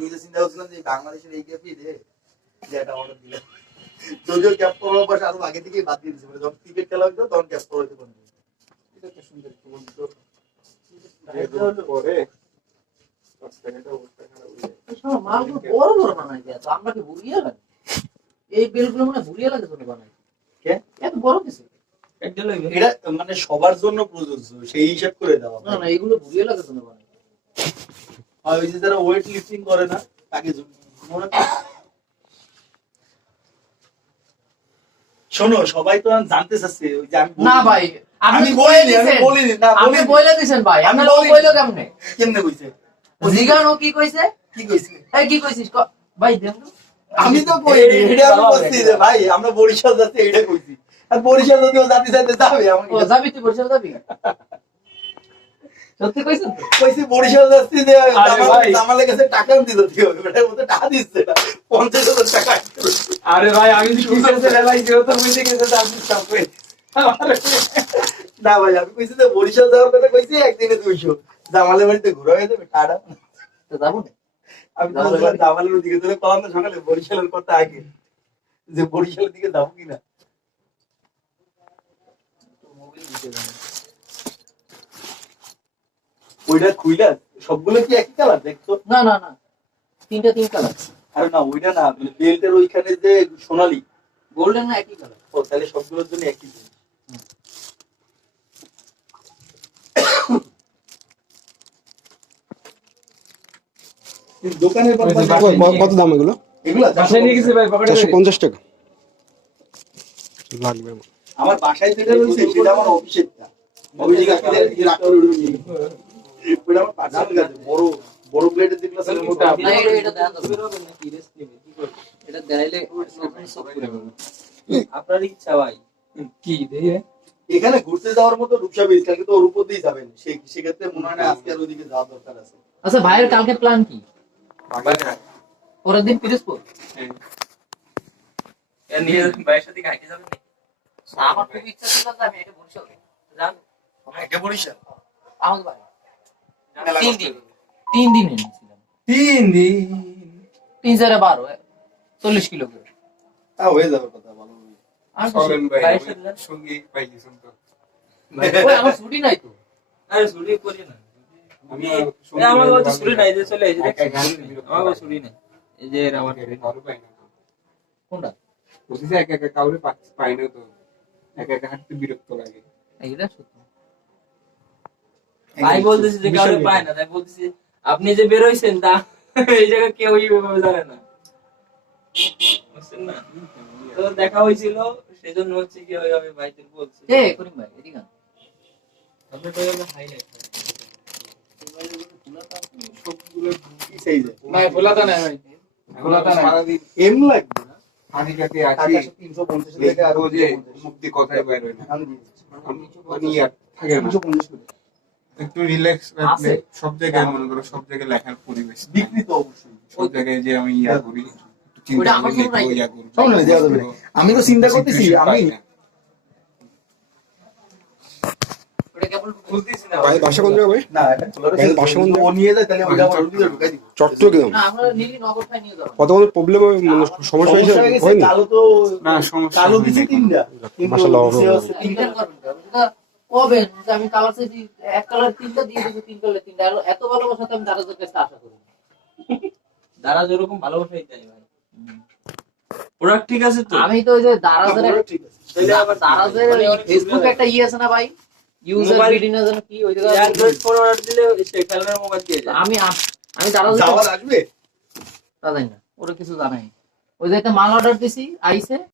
নিজে চিন্তা করছিলাম যে বাংলাদেশের এই ক্যাপই দে যে একটা অর্ডার দিলাম যদিও ক্যাপ করার পর আরো আগে থেকেই বাদ দিয়ে দিয়েছে যখন ক্রিকেট খেলা হতো তখন ক্যাপ করা হতো কোন এটা একটা সুন্দর পরে বড় বড় বানাই দেয় আমরা কি বুড়িয়ে লাগে এই বেলগুলো মানে বুড়িয়ে লাগে তোকে বানাই কে এত বড় কিছু এটা মানে সবার জন্য প্রযোজ্য সেই হিসাব করে দেওয়া না না এগুলো বুড়িয়ে লাগে তোকে বানাই আর ওই যে যারা ওয়েট লিফটিং করে না তাকে শোনো সবাই তো জানতে চাচ্ছে ওই যে না ভাই আমি বলিনি না আপনি বলে দিবেন ভাই আমি বইলো কেমনে কেমনে কইছে জিগানো কি কইছে কি কইছে এই কি কইছিস ভাই দেখ আমি তো কইনি এটা আমি বলছি যে ভাই আমরা বরিশাল যাচ্ছি এটা কইছি আর বরিশাল যদিও জাতি চাইতে যাবে আমাকে ও যাবি তুই বরিশাল যাবি সত্যি কইছেন তো কইছি বরিশাল যাচ্ছি যে আমাদের কাছে টাকা দিতে হবে বেটার মধ্যে টাকা দিচ্ছে না 50,000 টাকা আরে ভাই আমি কি করতে লাই যেও তো বুঝে গেছে আপনি সব কই না ভাই আমি কইছি যে বরিশাল যাওয়ার কথা কইছি একদিনে 200 জামালের বাড়িতে ঘুরে হয়ে যাবে টাকা তো যাবো না আমি তো জামালের দিকে ধরে কলাম না সকালে বরিশালের কথা আগে যে বরিশালের দিকে যাবো কিনা ওইটা খুইলা সবগুলো কি একই কালার দেখছো না না না তিন কালার আরে না ওইটা না মানে বেল্টের ওইখানে যে সোনালী গোল্ডেন না একই কালার ও তাহলে সবগুলোর জন্য একই জিনিস দোকানের কত দাম এগুলো এগুলো বাসায় নিয়ে গেছি ভাই পকেটে 450 টাকা লাগবে আমার বাসায় যেটা রয়েছে সেটা আমার অফিসেরটা অফিসে কাকিদের কি রাখতে ওটা আমার পার্সোনাল কাছে বড় বড় প্লেটের যেগুলো আছে মোটা না এটা দেন তো বের হবে না কি রেস্ট নেবে কি করবে এটা দেখাইলে সব করে দেবে আপনার ইচ্ছা ভাই কি দেই এখানে ঘুরতে যাওয়ার মতো রূপসা বীজ কালকে তো ওর উপর দিয়েই যাবেন সেক্ষেত্রে মনে হয় না আজকে আর ওইদিকে যাওয়ার দরকার আছে আচ্ছা ভাইয়ের কালকে প্ল্যান কি পরের দিন পিরোজপুর এর নিয়ে ভাইয়ের সাথে হাঁটতে যাবেন না আমার খুব ইচ্ছা ছিল যে আমি এটা বরিশাল যান এটা বরিশাল আমাদের বাড়ি 3 দিন এনেছিলাম 3 দিন 3 4 12 40 কিলো করে তা হয়ে যাবে কথা ভালো আর চলেন ভাই ভাইয়ের সাথে সঙ্গী পাইছেন তো ওই আমার ছুটি নাই তো আরে ছুটি করি না আমি আমার তো ছুটি নাই যে চলে এসে আমার ছুটি নাই এই যে আমার ভালো পাই না কোনটা বলছি একা একা কাউরে পাই না তো একা একা হাঁটতে বিরক্ত লাগে এইটা সত্যি ভাই বলতেছি যে কাউরে পায় না তাই বলতেছি আপনি যে বের হইছেন তা এই জায়গা কেউ এইভাবে জানে না বুঝছেন না তো দেখা হয়েছিল সেজন্য হচ্ছে কি ওইভাবে ভাইদের বলছি এ করিম ভাই এদিকে আন। আপনি তো এভাবে হাইলাইট সবগুলো কি সাইজে ভাই ভোলাতা নাই ভাই ভোলাতা নাই সারাদিন এম লাগবে না হাঁটি কাটে আছি 350 টাকা আর যে মুক্তি কথাই বাইর হয় না আমি দিয়েছি মানে ইয়ার থাকে না 250 করে একটু রিল্যাক্স আছে। সব জায়গায় মনে করো সব জায়গায় লেখার পরিবেশ বিক্রি তো অবশ্যই সব জায়গায় যে আমি ইয়া করি একটু চিন্তা ওটা আমার করি জন্য নাই। ইয়া করি সামনে দেওয়া যাবে না। আমি তো চিন্তা করতেছি আমি ওটা কেবল বুঝতেছি না ভাই বাসা কোন জায়গায় ভাই না এটা ভাই, বাসা বন্ধ। ও নিয়ে যায় তাহলে ওইটা আমার ভিতরে ঢুকাই দিব চট্টগ্রাম না আমরা নীলি নগর খাই নিয়ে যাব কত কোনো প্রবলেম সমস্যা হয়েছে সমস্যা হয়ে গেছে, হয়নি কালো তো না সমস্যা কালো হয়নি দিছে এখন। তিনটা কিন্তু মাশাআল্লাহ, দিছে হচ্ছে তিনটা রিটার্ন করবেন এটা কবেন যে আমি কালার চাইছি এক কালার তিনটা দিয়ে দিয়েছি 3 কালার তিনটা আর এত ভালোবাসা তো আমি দারাজের কাছে আশা করি দারাজ এরকম ভালোবাসাই দেয় ভাই প্রোডাক্ট ঠিক আছে তো আমি তো ওই যে দারাজের ঠিক আছে তাহলে আবার দারাজের ফেসবুকে একটা ই আছে না ভাই ইউজার মোবাইল- বিডি না জানো কি ওই অ্যান্ড্রয়েড ফোন অর্ডার দিলে সে খেলনার মোবাইল দিয়ে যায় আমি দারাজের যাওয়ার আসবে তা জানি না ওরা কিছু জানাই ওই যে একটা মাল অর্ডার দিছি আইছে